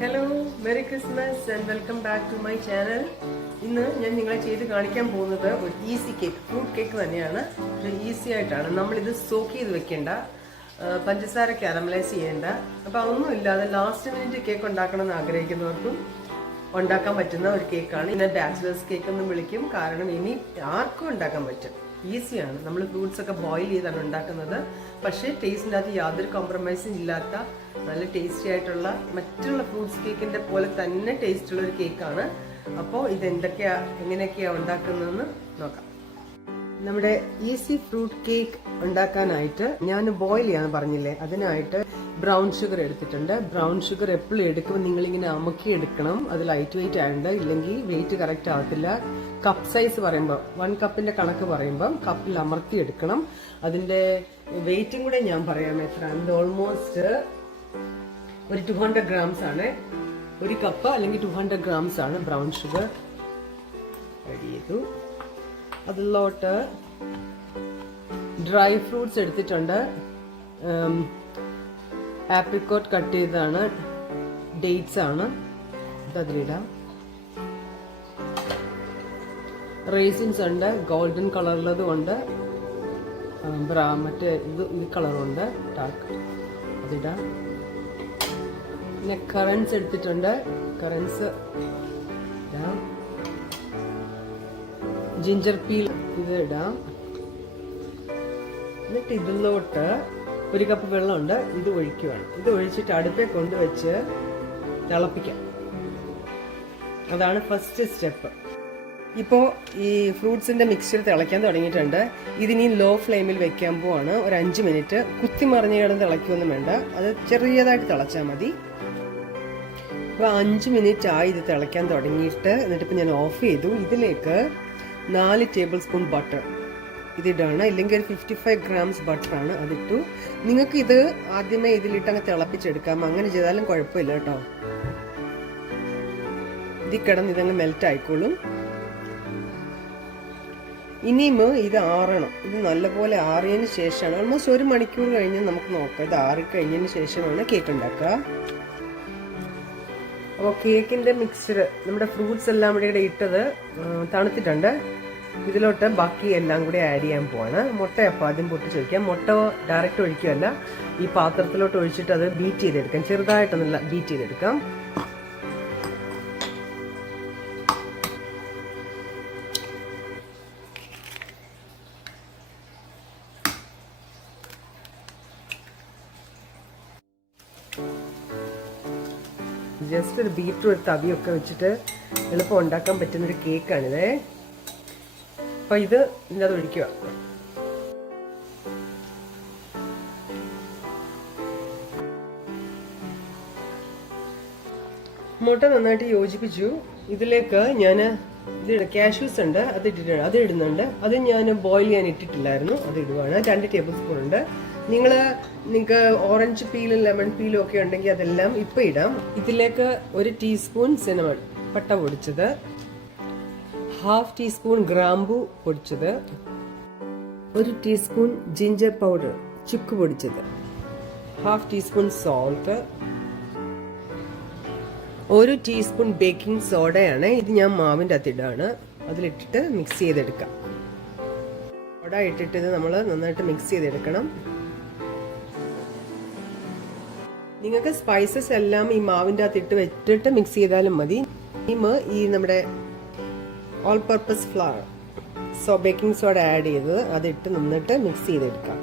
Hello, merry Christmas and welcome back to my channel. ഇന്ന് ഞാൻ നിങ്ങളെ ചെയ്ത് കാണിക്കാൻ പോകുന്നത് ഒരു ഈസി കേക്ക്, ഫ്രൂട്ട് കേക്ക് തന്നെയാണ്. ഈസി ആയിട്ടാണ്. നമ്മളിത് സോക്ക് ചെയ്ത് വെക്കേണ്ട, പഞ്ചസാര കാരമലൈസ് ചെയ്യേണ്ട. അപ്പോൾ അതൊന്നും ഇല്ലാതെ ലാസ്റ്റ് മിനിറ്റ് കേക്ക് ഉണ്ടാക്കണം എന്ന് ആഗ്രഹിക്കുന്നവർക്കും ഉണ്ടാക്കാൻ പറ്റുന്ന ഒരു കേക്കാണ്. ഇതിനെ ബാച്ചിലേഴ്സ് കേക്ക് എന്ന് വിളിക്കും. കാരണം ഇനി ആർക്കും ഉണ്ടാക്കാൻ പറ്റും, ഈസിയാണ്. നമ്മൾ ഫ്രൂട്ട്സ് ഒക്കെ ബോയിൽ ചെയ്താണ് ഉണ്ടാക്കുന്നത്. പക്ഷേ ടേസ്റ്റിനകത്ത് യാതൊരു കോംപ്രമൈസും ഇല്ലാത്ത നല്ല ടേസ്റ്റി ആയിട്ടുള്ള മറ്റുള്ള ഫ്രൂട്ട്സ് കേക്കിന്റെ പോലെ തന്നെ ടേസ്റ്റുള്ള ഒരു കേക്കാണ്. അപ്പോൾ എങ്ങനെയൊക്കെയാ ഉണ്ടാക്കുന്നതെന്ന് നോക്കാം. നമ്മുടെ ഈസി ഫ്രൂട്ട് കേക്ക് ഉണ്ടാക്കാനായിട്ട് ഞാൻ ബോയിൽ ചെയ്യാന്ന് പറഞ്ഞില്ലേ, അതിനായിട്ട് ബ്രൗൺ ഷുഗർ എടുത്തിട്ടുണ്ട്. ബ്രൗൺ ഷുഗർ എപ്പോഴും എടുക്കുമ്പോൾ നിങ്ങളിങ്ങനെ അമുക്കി എടുക്കണം. അത് ലൈറ്റ് വെയിറ്റ് ആയതുകൊണ്ട്, ഇല്ലെങ്കിൽ വെയിറ്റ് കറക്റ്റ് ആകത്തില്ല. കപ്പ് സൈസ് പറയുമ്പോൾ 1 കപ്പിന്റെ കണക്ക് പറയുമ്പം കപ്പിൽ അമർത്തി എടുക്കണം. അതിന്റെ വെയിറ്റും കൂടെ ഞാൻ പറയാം എത്ര. അത് ഓൾമോസ്റ്റ് ഒരു 200 ഗ്രാംസ് ആണ്. 1 കപ്പ് അല്ലെങ്കിൽ 200 ഗ്രാംസ് ആണ് ബ്രൗൺ ഷുഗർ. റെഡി ചെയ്തു. അതിലോട്ട് ഡ്രൈ ഫ്രൂട്ട്സ് എടുത്തിട്ടുണ്ട്. ആപ്രിക്കോട്ട് കട്ട് ചെയ്തതാണ്, ഡേറ്റ്സ് ആണ്, അതിലിടാം. റേസിൻസ് ഉണ്ട്, ഗോൾഡൻ കളറുള്ളതും ഉണ്ട്, മറ്റേ ഇത് കളറുണ്ട്, ഡാർക്ക്, അതിടാം. പിന്നെ കറൻസ് എടുത്തിട്ടുണ്ട്, കറൻസ് ഇടാം. ജിഞ്ചർ പീൽ ഇത് ഇടാം. എന്നിട്ട് ഇതിലോട്ട് 1 കപ്പ് വെള്ളമുണ്ട്, ഇത് ഒഴിക്കുകയാണ്. ഇത് ഒഴിച്ചിട്ട് അടുപ്പിൽ കൊണ്ടുവച്ച് തിളപ്പിക്കാം. അതാണ് ഫസ്റ്റ് സ്റ്റെപ്പ്. ഇപ്പോൾ ഈ ഫ്രൂട്ട്സിന്റെ മിക്സ്ചർ തിളയ്ക്കാൻ തുടങ്ങിയിട്ടുണ്ട്. ഇതിനി ലോ ഫ്ലെയിമിൽ വെക്കാൻ പോവാണ്. ഒരു 5 മിനിറ്റ്. കുത്തിമറിഞ്ഞ് കിടന്ന് തിളയ്ക്കൊന്നും വേണ്ട, അത് ചെറിയതായിട്ട് തിളച്ചാൽ മതി. അപ്പോൾ 5 മിനിറ്റ് ആയി ഇത് തിളയ്ക്കാൻ തുടങ്ങിയിട്ട്. എന്നിട്ടിപ്പോൾ ഞാൻ ഓഫ് ചെയ്തു. ഇതിലേക്ക് 4 ടേബിൾ സ്പൂൺ ബട്ടർ ഇതിടാണ്, ഇല്ലെങ്കിൽ ഒരു 55 ഗ്രാംസ് ബട്ടറാണ്, അതിട്ടു. നിങ്ങൾക്ക് ഇത് ആദ്യമേ ഇതിലിട്ട് അങ്ങ് തിളപ്പിച്ചെടുക്കാം, അങ്ങനെ ചെയ്താലും കുഴപ്പമില്ല കേട്ടോ. ഇതിൽ കിടന്ന് ഇതങ്ങ് മെൽറ്റ് ആയിക്കോളും. ഇനിയും ഇത് ആറണം. ഇത് നല്ലപോലെ ആറിയതിന് ശേഷമാണ്, ഓൾമോസ്റ്റ് 1 മണിക്കൂർ കഴിഞ്ഞ് നമുക്ക് നോക്കാം. ഇത് ആറിക്കഴിഞ്ഞതിന് ശേഷമാണ് കേക്ക് ഉണ്ടാക്കുക. അപ്പോൾ കേക്കിന്റെ മിക്സ്ചർ, നമ്മുടെ ഫ്രൂട്ട്സ് എല്ലാം ഇവിടെ ഇട്ടത് തണുത്തിട്ടുണ്ട്. ഇതിലോട്ട് ബാക്കി എല്ലാം കൂടി ആഡ് ചെയ്യാൻ പോവാണ്. മുട്ട അപ്പം ആദ്യം പൊട്ടിച്ച് വയ്ക്കാം. മുട്ട ഡയറക്റ്റ് ഒഴിക്കുകയല്ല, ഈ പാത്രത്തിലോട്ട് ഒഴിച്ചിട്ട് അത് ബീറ്റ് ചെയ്തെടുക്കാം. ചെറുതായിട്ടൊന്നുമില്ല, ബീറ്റ് ചെയ്തെടുക്കാം. ജസ്റ്റ് ഒരു ബീറ്റർ, ഒരു തവിയൊക്കെ വെച്ചിട്ട് എളുപ്പം ഉണ്ടാക്കാൻ പറ്റുന്നൊരു കേക്കാണിത്. അപ്പൊ ഇത് ഇതിനകത്ത് ഒഴിക്കുക. മുട്ട നന്നായിട്ട് യോജിപ്പിച്ചു. ഇതിലേക്ക് ഞാൻ കാഷ്യൂസ് ഉണ്ട്, അത് ഇടുന്നുണ്ട്. അത് ഞാൻ ബോയിൽ ചെയ്യാൻ ഇട്ടിട്ടില്ലായിരുന്നു, അത് ഇടുവാണ്. 2 ടേബിൾ സ്പൂൺ ഉണ്ട്. നിങ്ങൾക്ക് ഓറഞ്ച് പീലും ലെമൺ പീലും ഒക്കെ ഉണ്ടെങ്കിൽ അതെല്ലാം ഇപ്പം ഇടാം. ഇതിലേക്ക് 1 ടീസ്പൂൺ സിനമൺ പട്ട പൊടിച്ചത്, 1/2 ടീസ്പൂൺ ഗ്രാമ്പു പൊടിച്ചത്, 1 ടീസ്പൂൺ ജിഞ്ചർ പൗഡർ ചുക്ക് പൊടിച്ചത്, 1/2 ടീസ്പൂൺ സോൾട്ട്, 1 ടീസ്പൂൺ ബേക്കിംഗ് സോഡയാണ്. ഇത് ഞാൻ മാവിൻ്റെ അകത്തിടാണ്. അതിലിട്ടിട്ട് മിക്സ് ചെയ്തെടുക്കാം. സോഡ ഇട്ടിട്ട് ഇത് നമ്മൾ നന്നായിട്ട് മിക്സ് ചെയ്തെടുക്കണം. നിങ്ങൾക്ക് സ്പൈസസ് എല്ലാം ഈ മാവിൻ്റെ അകത്ത് വെച്ചിട്ട് മിക്സ് ചെയ്താലും മതി. ഈ നമ്മുടെ all purpose flower, baking soda add ചെയ്ത് അതിട്ട് നന്നിട്ട് മിക്സ് ചെയ്തെടുക്കാം.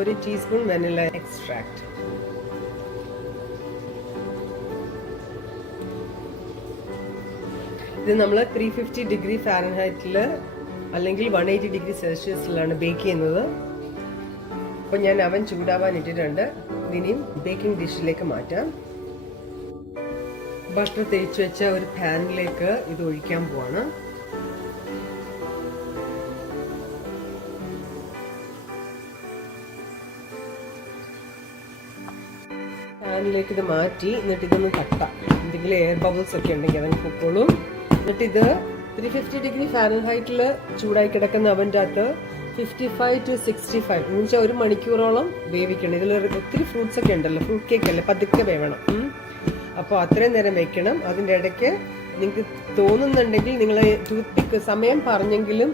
1 ടീസ്പൂൺ വെനില എക്സ്ട്രാക്ട്, ഇത് നമ്മൾ 350 ഡിഗ്രി ഫാരൻഹൈറ്റിൽ അല്ലെങ്കിൽ 180 ഡിഗ്രി സെൽഷ്യസിലാണ് ബേക്ക് ചെയ്യുന്നത്. അപ്പോൾ ഞാൻ അവൻ ചൂടാവാൻ ഇട്ടിട്ടുണ്ട്. ഇതിനെയും ബേക്കിംഗ് ഡിഷിലേക്ക് മാറ്റാം. ബട്ടർ തേച്ച് വെച്ച ഒരു പാനിലേക്ക് ഇത് ഒഴിക്കാൻ പോവാണ്. പാനിലേക്ക് ഇത് മാറ്റി, എന്നിട്ട് ഇതൊന്ന് തട്ടാം. എന്തെങ്കിലും എയർ ബബിൾസ് ഒക്കെ ഉണ്ടെങ്കിൽ അതങ്ങ് പൊക്കോളും. എന്നിട്ട് ഇത് 350 ഡിഗ്രി ഫാരൻഹൈറ്റിൽ ചൂടായി കിടക്കുന്ന അവൻ്റെ അകത്ത് 55 to 65 എന്ന് വെച്ചാൽ 1 മണിക്കൂറോളം വേവിക്കണം. ഇതിൽ ഒത്തിരി ഫ്രൂട്ട്സ് ഒക്കെ ഉണ്ടല്ലോ, ഫ്രൂട്ട് കേക്ക് അല്ലേ, പതുക്കെ വേവണം. അപ്പോൾ അത്രയും നേരം വെക്കണം. അതിൻ്റെ ഇടയ്ക്ക് നിങ്ങൾക്ക് തോന്നുന്നുണ്ടെങ്കിൽ നിങ്ങൾ ടൂത്ത് പിക്ക് സമയം പറഞ്ഞെങ്കിലും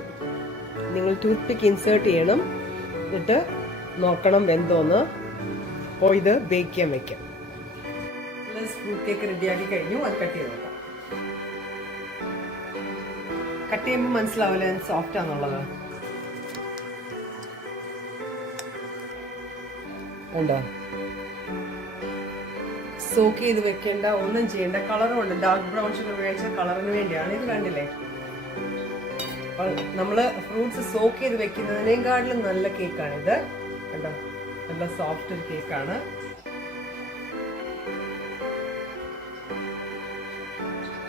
നിങ്ങൾ ടൂത്ത് പിക്ക് ഇൻസേർട്ട് ചെയ്യണം. എന്നിട്ട് നോക്കണം വെന്തോന്ന്. അപ്പോൾ ഇത് ബേക്ക് ചെയ്യാൻ വെക്കാം. പ്ലസ് ഫ്രൂട്ട് കേക്ക് റെഡിയാക്കി കഴിഞ്ഞു. അത് കട്ട് ചെയ്ത് നോക്കാം. കട്ട് ചെയ്യുമ്പോൾ മനസ്സിലാവില്ല സോഫ്റ്റ് ആണെന്നുള്ളത്. ഉണ്ടോ? സോക്ക് ചെയ്ത് വെക്കേണ്ട, ഒന്നും ചെയ്യേണ്ട. കളറും ഉണ്ട്, ഡാർക്ക് ബ്രൗൺ ഷുഗർ ഉപയോഗിച്ച കളറിന് വേണ്ടിയാണ്. ഇത് കണ്ടില്ലേ? അപ്പോൾ നമ്മൾ ഫ്രൂട്ട്സ് സോക്ക് ചെയ്ത് വെക്കുന്നതിനേക്കാളും നല്ല കേക്കാണിത്. കണ്ടോ? നല്ല സോഫ്റ്റ് ഒരു കേക്കാണ്.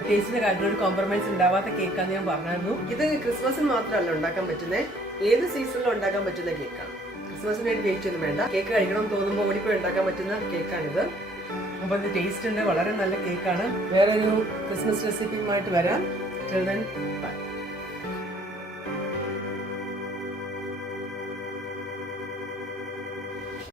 ടേസ്റ്റിന്റെ കാര്യത്തിൽ ഒരു കോംപ്രമൈസ് ഉണ്ടാവാത്ത കേക്കാന്ന് ഞാൻ പറഞ്ഞായിരുന്നു. ഇത് ക്രിസ്മസിന് മാത്രമല്ല ഉണ്ടാക്കാൻ പറ്റുന്നത്, ഏത് സീസണിലും ഉണ്ടാക്കാൻ പറ്റുന്ന കേക്കാണ്. ക്രിസ്മസിന് വേണ്ടി വെയിറ്റ് ഒന്നും വേണ്ട. കേക്ക് കഴിക്കണം തോന്നുമ്പോൾ ഓടിപ്പോയി ഉണ്ടാക്കാൻ പറ്റുന്ന കേക്കാണിത്. അപ്പോൾ ഇത് ടേസ്റ്റ് ഉണ്ട്, വളരെ നല്ല കേക്കാണ്. വേറെ ഒരു ക്രിസ്മസ് റെസിപ്പിയുമായിട്ട് വരാം. Till then, bye.